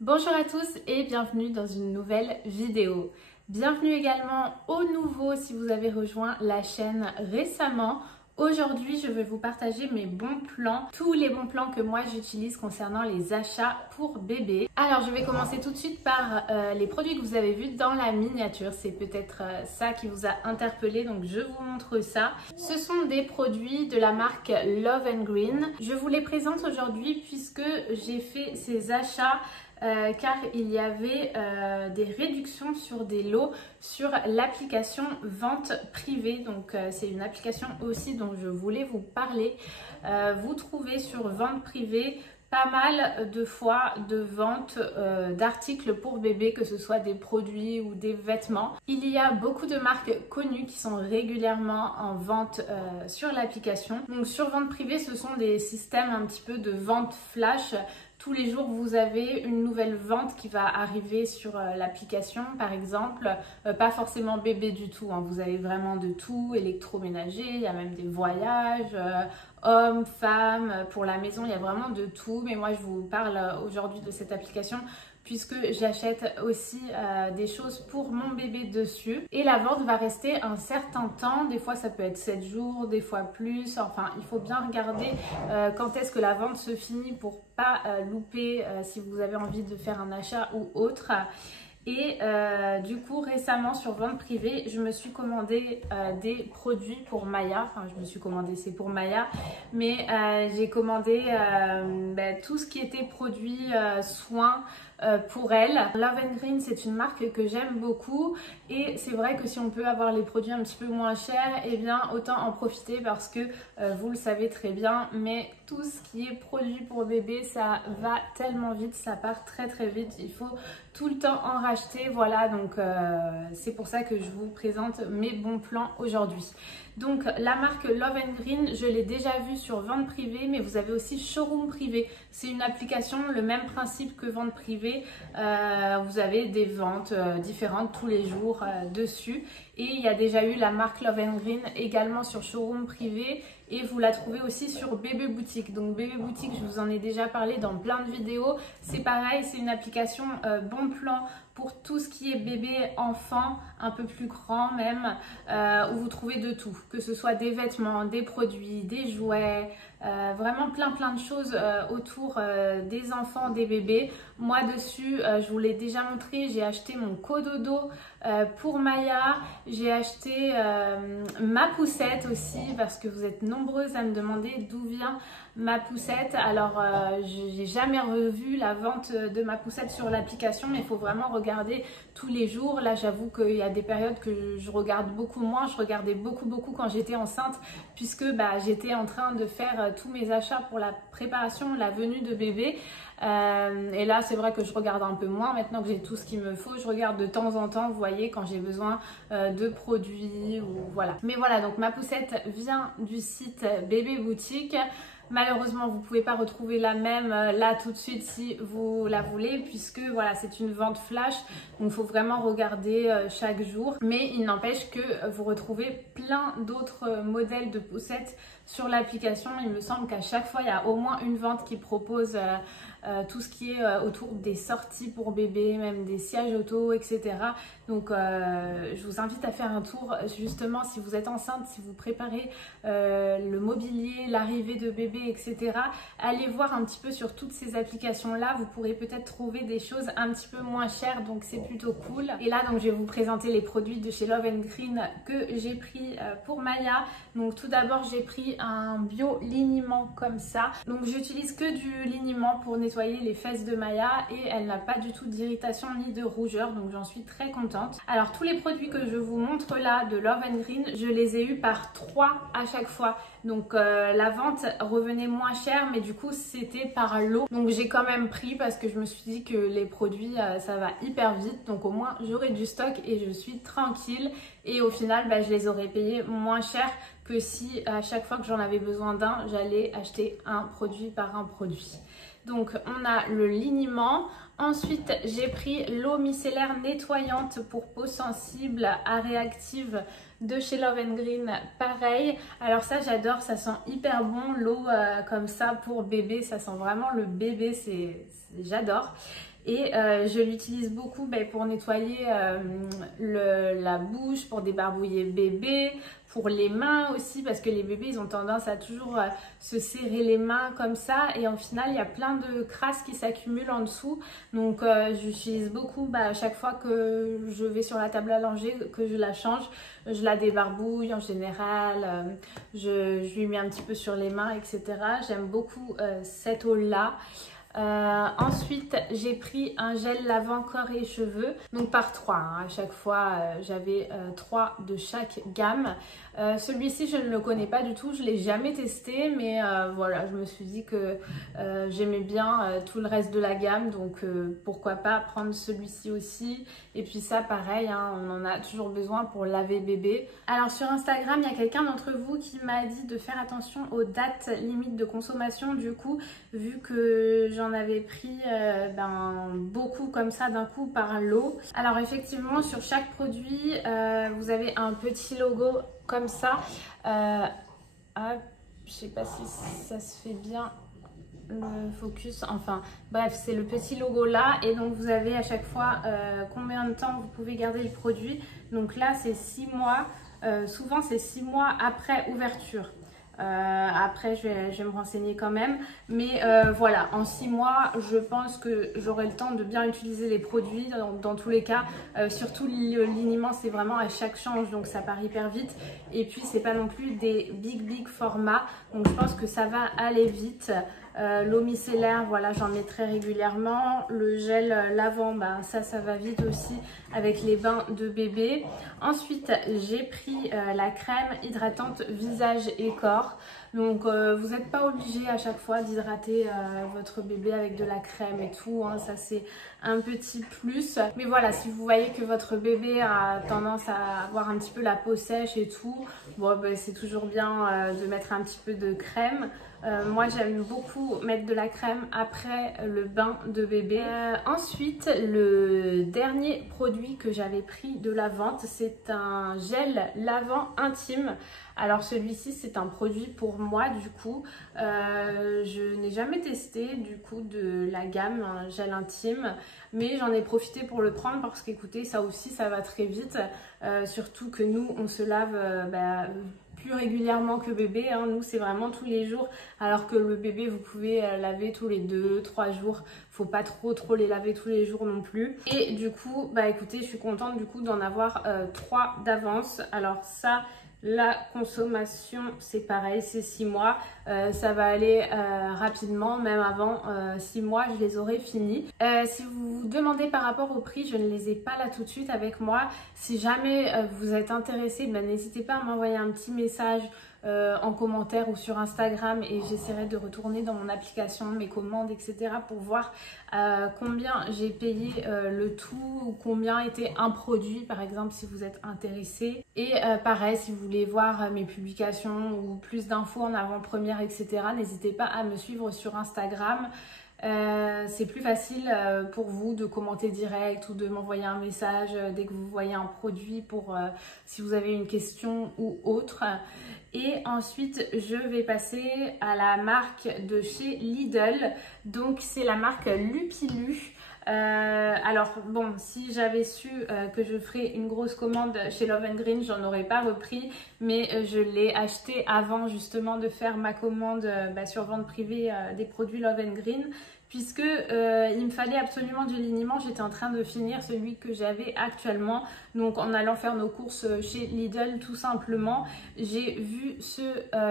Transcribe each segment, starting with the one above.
Bonjour à tous et bienvenue dans une nouvelle vidéo. Bienvenue également aux nouveaux si vous avez rejoint la chaîne récemment. Aujourd'hui, je vais vous partager mes bons plans, tous les bons plans que moi j'utilise concernant les achats pour bébé. Alors, je vais commencer tout de suite par les produits que vous avez vus dans la miniature. C'est peut-être ça qui vous a interpellé, donc je vous montre ça. Ce sont des produits de la marque Love & Green. Je vous les présente aujourd'hui puisque j'ai fait ces achats car il y avait des réductions sur des lots sur l'application Vente Privée. Donc c'est une application aussi dont je voulais vous parler. Vous trouvez sur Vente Privée pas mal de fois de vente d'articles pour bébé, que ce soit des produits ou des vêtements. Il y a beaucoup de marques connues qui sont régulièrement en vente sur l'application. Donc sur Vente Privée, ce sont des systèmes un petit peu de vente flash. Tous les jours, vous avez une nouvelle vente qui va arriver sur l'application, par exemple. Pas forcément bébé du tout, hein. Vous avez vraiment de tout, électroménager, il y a même des voyages, hommes, femmes, pour la maison, il y a vraiment de tout. Mais moi, je vous parle aujourd'hui de cette application puisque j'achète aussi des choses pour mon bébé dessus. Et la vente va rester un certain temps, des fois ça peut être 7 jours, des fois plus, enfin il faut bien regarder quand est-ce que la vente se finit pour pas louper si vous avez envie de faire un achat ou autre. Et du coup, récemment sur Vente Privée, je me suis commandé des produits pour Maya. Enfin, je me suis commandé, c'est pour Maya. Mais j'ai commandé tout ce qui était produits soins pour elle. Love & Green, c'est une marque que j'aime beaucoup. Et c'est vrai que si on peut avoir les produits un petit peu moins chers, eh bien, autant en profiter parce que vous le savez très bien, mais tout ce qui est produit pour bébé, ça va tellement vite, ça part très très vite. Il faut tout le temps en racheter, voilà, donc c'est pour ça que je vous présente mes bons plans aujourd'hui. Donc la marque Love & Green, je l'ai déjà vue sur Vente Privée, mais vous avez aussi Showroom Privé. C'est une application, le même principe que Vente Privée. Vous avez des ventes différentes tous les jours dessus. Et il y a déjà eu la marque Love & Green également sur Showroom Privé. Et vous la trouvez aussi sur Bébé Boutique. Donc Bébé Boutique, je vous en ai déjà parlé dans plein de vidéos. C'est pareil, c'est une application bon plan pour tout ce qui est bébé, enfant, un peu plus grand même, où vous trouvez de tout. Que ce soit des vêtements, des produits, des jouets, vraiment plein de choses autour des enfants, des bébés. Moi dessus, je vous l'ai déjà montré, j'ai acheté mon cododo pour Maya. J'ai acheté ma poussette aussi parce que vous êtes nombreuses à me demander d'où vient ma poussette. Alors j'ai jamais revu la vente de ma poussette sur l'application, mais il faut vraiment regarder tous les jours. Là j'avoue qu'il y a des périodes que je regarde beaucoup moins. Je regardais beaucoup quand j'étais enceinte puisque j'étais en train de faire tous mes achats pour la préparation, la venue de bébé. Et là c'est vrai que je regarde un peu moins maintenant que j'ai tout ce qu'il me faut. Je regarde de temps en temps, vous voyez, quand j'ai besoin de produits ou voilà. Mais voilà, donc ma poussette vient du site Bébé Boutique. Malheureusement, vous ne pouvez pas retrouver la même là tout de suite si vous la voulez, puisque voilà, c'est une vente flash, donc il faut vraiment regarder chaque jour. Mais il n'empêche que vous retrouvez plein d'autres modèles de poussettes sur l'application. Il me semble qu'à chaque fois, il y a au moins une vente qui propose tout ce qui est autour des sorties pour bébé, même des sièges auto, etc. Donc je vous invite à faire un tour justement si vous êtes enceinte, si vous préparez le mobilier, l'arrivée de bébé, etc. Allez voir un petit peu sur toutes ces applications là, vous pourrez peut-être trouver des choses un petit peu moins chères, donc c'est plutôt cool. Et là donc je vais vous présenter les produits de chez Love & Green que j'ai pris pour Maya. Donc tout d'abord j'ai pris un bio liniment comme ça, donc j'utilise que du liniment pour nettoyer les fesses de Maya et elle n'a pas du tout d'irritation ni de rougeur, donc j'en suis très contente. Alors tous les produits que je vous montre là de Love & Green, je les ai eus par 3 à chaque fois, donc la vente revenait moins cher, mais du coup c'était par lot, donc j'ai quand même pris parce que je me suis dit que les produits ça va hyper vite, donc au moins j'aurai du stock et je suis tranquille. Et au final je les aurais payés moins cher que si à chaque fois que j'en avais besoin d'un, j'allais acheter un produit par un produit. Donc on a le liniment. Ensuite j'ai pris l'eau micellaire nettoyante pour peau sensible à réactive de chez Love & Green, pareil. Alors ça j'adore, ça sent hyper bon l'eau comme ça pour bébé, ça sent vraiment le bébé, j'adore. et je l'utilise beaucoup pour nettoyer la bouche, pour débarbouiller bébé, pour les mains aussi, parce que les bébés ils ont tendance à toujours se serrer les mains comme ça, et en final il y a plein de crasse qui s'accumulent en dessous. Donc j'utilise beaucoup à chaque fois que je vais sur la table à langer, que je la change, je la débarbouille en général, je lui mets un petit peu sur les mains, etc. J'aime beaucoup cette eau là. Ensuite j'ai pris un gel lavant corps et cheveux, donc par 3 hein. À chaque fois j'avais 3 de chaque gamme. Celui-ci je ne le connais pas du tout, je l'ai jamais testé, mais voilà, je me suis dit que j'aimais bien tout le reste de la gamme, donc pourquoi pas prendre celui-ci aussi. Et puis ça pareil hein, on en a toujours besoin pour laver bébé. Alors sur Instagram il y a quelqu'un d'entre vous qui m'a dit de faire attention aux dates limites de consommation. Du coup, vu que j'en avais pris beaucoup comme ça d'un coup par lot, alors effectivement sur chaque produit vous avez un petit logo comme ça. Je sais pas si ça se fait bien le focus, enfin bref, c'est le petit logo là, et donc vous avez à chaque fois combien de temps vous pouvez garder le produit. Donc là c'est 6 mois, souvent c'est 6 mois après ouverture. Après je vais me renseigner quand même, mais voilà, en 6 mois je pense que j'aurai le temps de bien utiliser les produits dans tous les cas. Surtout le liniment c'est vraiment à chaque change, donc ça part hyper vite, et puis c'est pas non plus des big formats, donc je pense que ça va aller vite. L'eau micellaire, voilà, j'en mets très régulièrement. Le gel lavant, ça va vite aussi avec les bains de bébé. Ensuite, j'ai pris la crème hydratante visage et corps. Donc, vous n'êtes pas obligé à chaque fois d'hydrater votre bébé avec de la crème et tout, hein, ça c'est un petit plus. Mais voilà, si vous voyez que votre bébé a tendance à avoir un petit peu la peau sèche et tout, bon, c'est toujours bien de mettre un petit peu de crème. Moi j'aime beaucoup mettre de la crème après le bain de bébé. Ensuite, le dernier produit que j'avais pris de la vente, c'est un gel lavant intime. Alors celui-ci c'est un produit pour moi du coup. Je n'ai jamais testé du coup de la gamme un gel intime, mais j'en ai profité pour le prendre parce qu'écoutez, ça aussi ça va très vite. Surtout que nous on se lave plus régulièrement que bébé, hein. Nous c'est vraiment tous les jours, alors que le bébé vous pouvez laver tous les 2-3 jours. Faut pas trop les laver tous les jours non plus. Et du coup écoutez, je suis contente du coup d'en avoir 3 d'avance. Alors ça, la consommation c'est pareil, c'est 6 mois, ça va aller rapidement, même avant 6 mois je les aurai finis. Si vous vous demandez par rapport au prix, je ne les ai pas là tout de suite avec moi. Si jamais vous êtes intéressé, n'hésitez pas à m'envoyer un petit message en commentaire ou sur Instagram, et j'essaierai de retourner dans mon application, mes commandes, etc. pour voir combien j'ai payé le tout, ou combien était un produit par exemple, si vous êtes intéressé. Et pareil, si vous voulez voir mes publications ou plus d'infos en avant-première, etc., n'hésitez pas à me suivre sur Instagram. C'est plus facile pour vous de commenter direct ou de m'envoyer un message dès que vous voyez un produit, pour si vous avez une question ou autre. Et ensuite je vais passer à la marque de chez Lidl, donc c'est la marque Lupilu. Alors bon, si j'avais su que je ferais une grosse commande chez Love & Green, j'en aurais pas repris, mais je l'ai acheté avant justement de faire ma commande sur vente privée des produits Love & Green, puisque il me fallait absolument du liniment. J'étais en train de finir celui que j'avais actuellement, donc en allant faire nos courses chez Lidl tout simplement, j'ai vu ce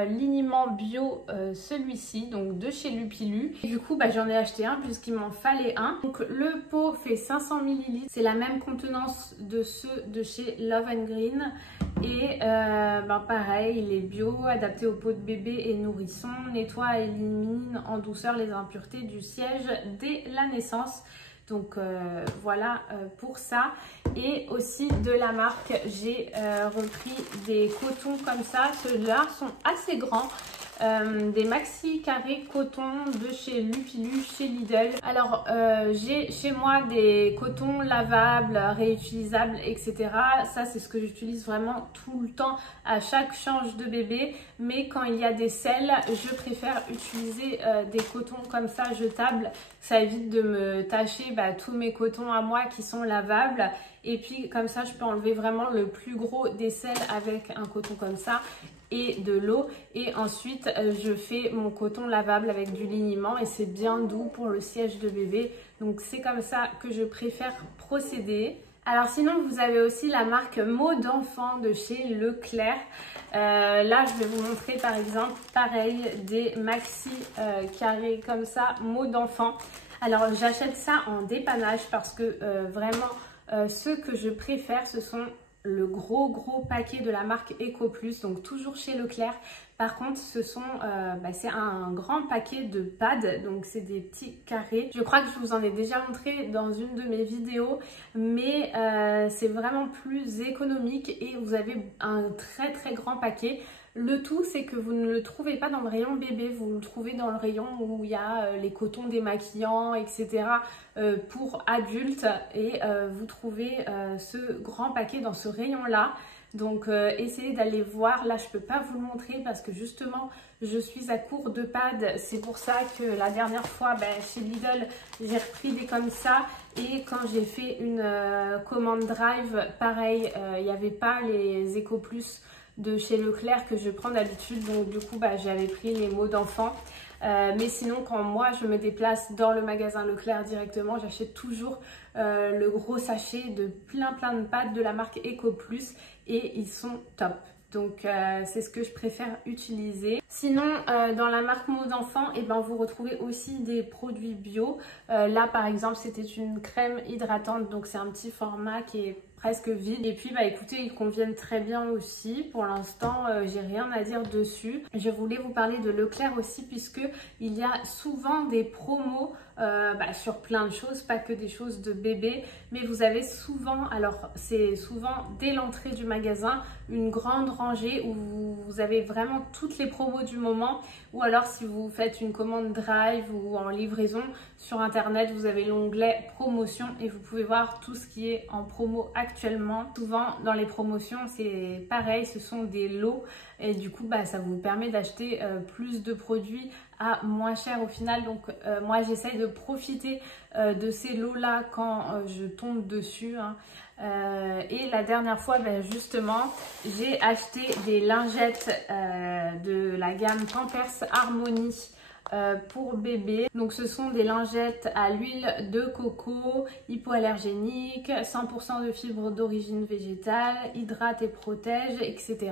liniment bio, celui-ci, donc de chez Lupilu. Et du coup j'en ai acheté un puisqu'il m'en fallait un. Donc le pot fait 500 ml, c'est la même contenance de ceux de chez Love & Green. Et pareil, il est bio, adapté aux peaux de bébé et nourrissons, nettoie et élimine en douceur les impuretés du siège dès la naissance. Donc voilà pour ça. Et aussi de la marque, j'ai repris des cotons comme ça. Ceux-là sont assez grands. des maxi carrés coton de chez Lupilu, chez Lidl. Alors j'ai chez moi des cotons lavables, réutilisables, etc. Ça c'est ce que j'utilise vraiment tout le temps à chaque change de bébé. Mais quand il y a des selles, je préfère utiliser des cotons comme ça jetables. Ça évite de me tacher tous mes cotons à moi qui sont lavables. Et puis comme ça je peux enlever vraiment le plus gros des selles avec un coton comme ça et de l'eau. Et ensuite je fais mon coton lavable avec du liniment et c'est bien doux pour le siège de bébé. Donc c'est comme ça que je préfère procéder. Alors sinon vous avez aussi la marque Mots d'enfant de chez Leclerc. Là je vais vous montrer par exemple pareil des maxi carrés comme ça, Mots d'enfant. Alors j'achète ça en dépannage parce que vraiment ceux que je préfère ce sont le gros paquet de la marque Eco Plus, donc toujours chez Leclerc. Par contre ce sont c'est un grand paquet de pads, donc c'est des petits carrés. Je crois que je vous en ai déjà montré dans une de mes vidéos, mais c'est vraiment plus économique et vous avez un très grand paquet. Le tout, c'est que vous ne le trouvez pas dans le rayon bébé, vous le trouvez dans le rayon où il y a les cotons démaquillants, etc. Pour adultes. Et vous trouvez ce grand paquet dans ce rayon-là. Donc essayez d'aller voir. Là, je ne peux pas vous le montrer parce que justement, je suis à court de pads. C'est pour ça que la dernière fois, chez Lidl, j'ai repris des comme ça. Et quand j'ai fait une commande drive, pareil, il n'y avait pas les Eco Plus de chez Leclerc que je prends d'habitude, donc du coup j'avais pris les Mots d'enfant. Mais sinon quand moi je me déplace dans le magasin Leclerc directement, j'achète toujours le gros sachet de plein de pads de la marque Eco Plus et ils sont top. Donc c'est ce que je préfère utiliser. Sinon dans la marque Mots d'enfant, vous retrouvez aussi des produits bio. Là par exemple c'était une crème hydratante, donc c'est un petit format qui est presque vide. Et puis écoutez, ils conviennent très bien aussi. Pour l'instant j'ai rien à dire dessus. Je voulais vous parler de Leclerc aussi puisque il y a souvent des promos sur plein de choses, pas que des choses de bébé, mais vous avez souvent, alors c'est souvent dès l'entrée du magasin, une grande rangée où vous avez vraiment toutes les promos du moment. Ou alors si vous faites une commande drive ou en livraison sur internet, vous avez l'onglet promotion et vous pouvez voir tout ce qui est en promo actuellement. Souvent dans les promotions c'est pareil, ce sont des lots et du coup ça vous permet d'acheter plus de produits à moins cher au final. Donc moi j'essaye de profiter de ces lots là quand je tombe dessus hein. Et la dernière fois justement j'ai acheté des lingettes de la gamme Pampers Harmony pour bébé. Donc ce sont des lingettes à l'huile de coco, hypoallergéniques, 100% de fibres d'origine végétale, hydrate et protège, etc.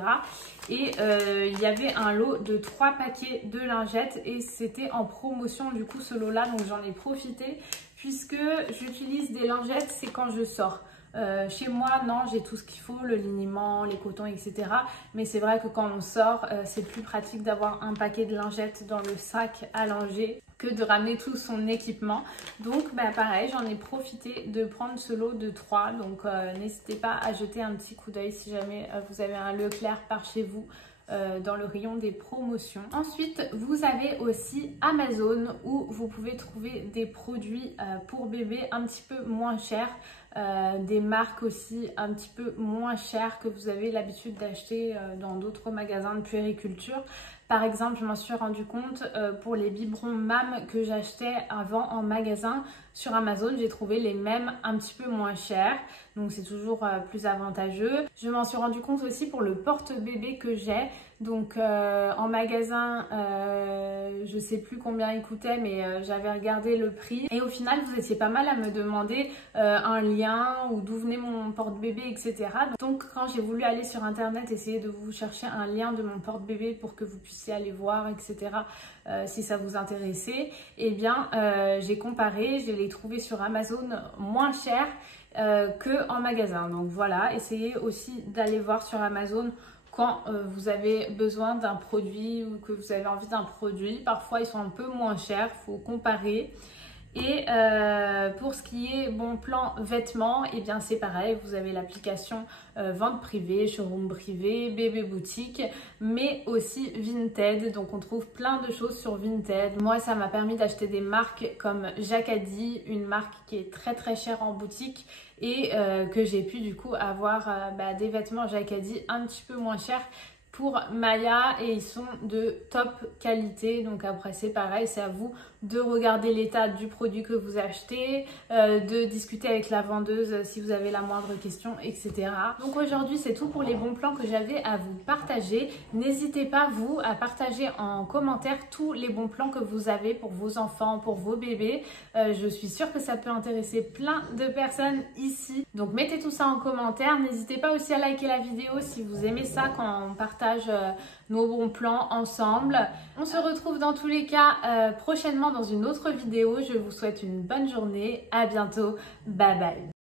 Et il y avait un lot de 3 paquets de lingettes et c'était en promotion du coup ce lot là, donc j'en ai profité puisque j'utilise des lingettes c'est quand je sors. Chez moi, non, j'ai tout ce qu'il faut, le liniment, les cotons, etc. Mais c'est vrai que quand on sort, c'est plus pratique d'avoir un paquet de lingettes dans le sac à langer que de ramener tout son équipement. Donc pareil, j'en ai profité de prendre ce lot de 3. Donc n'hésitez pas à jeter un petit coup d'œil si jamais vous avez un Leclerc par chez vous. Dans le rayon des promotions. Ensuite vous avez aussi Amazon où vous pouvez trouver des produits pour bébé un petit peu moins chers, des marques aussi un petit peu moins chères que vous avez l'habitude d'acheter dans d'autres magasins de puériculture. Par exemple, je m'en suis rendu compte pour les biberons MAM que j'achetais avant en magasin, sur Amazon, j'ai trouvé les mêmes un petit peu moins chers. Donc c'est toujours plus avantageux. Je m'en suis rendu compte aussi pour le porte-bébé que j'ai. Donc en magasin, je sais plus combien il coûtait, mais j'avais regardé le prix. Et au final, vous étiez pas mal à me demander un lien ou d'où venait mon porte-bébé, etc. Donc quand j'ai voulu aller sur internet, essayer de vous chercher un lien de mon porte-bébé pour que vous puissiez aller voir, etc. Si ça vous intéressait, eh bien j'ai comparé, je l'ai trouvé sur Amazon moins cher que en magasin. Donc voilà, essayez aussi d'aller voir sur Amazon quand vous avez besoin d'un produit ou que vous avez envie d'un produit. Parfois ils sont un peu moins chers, il faut comparer. Et pour ce qui est bon plan vêtements, et bien c'est pareil, vous avez l'application vente privée, showroom privé, bébé boutique, mais aussi Vinted. Donc on trouve plein de choses sur Vinted. Moi ça m'a permis d'acheter des marques comme Jacadi, une marque qui est très très chère en boutique, et que j'ai pu du coup avoir des vêtements Jacadi un petit peu moins chers pour Maya, et ils sont de top qualité. Donc après c'est pareil, c'est à vous de regarder l'état du produit que vous achetez, de discuter avec la vendeuse si vous avez la moindre question, etc. Donc aujourd'hui c'est tout pour les bons plans que j'avais à vous partager. N'hésitez pas vous à partager en commentaire tous les bons plans que vous avez pour vos enfants, pour vos bébés. Je suis sûre que ça peut intéresser plein de personnes ici. Donc mettez tout ça en commentaire. N'hésitez pas aussi à liker la vidéo si vous aimez ça, quand on partage nos bons plans ensemble. On se retrouve dans tous les cas prochainement dans une autre vidéo. Je vous souhaite une bonne journée. À bientôt. Bye bye.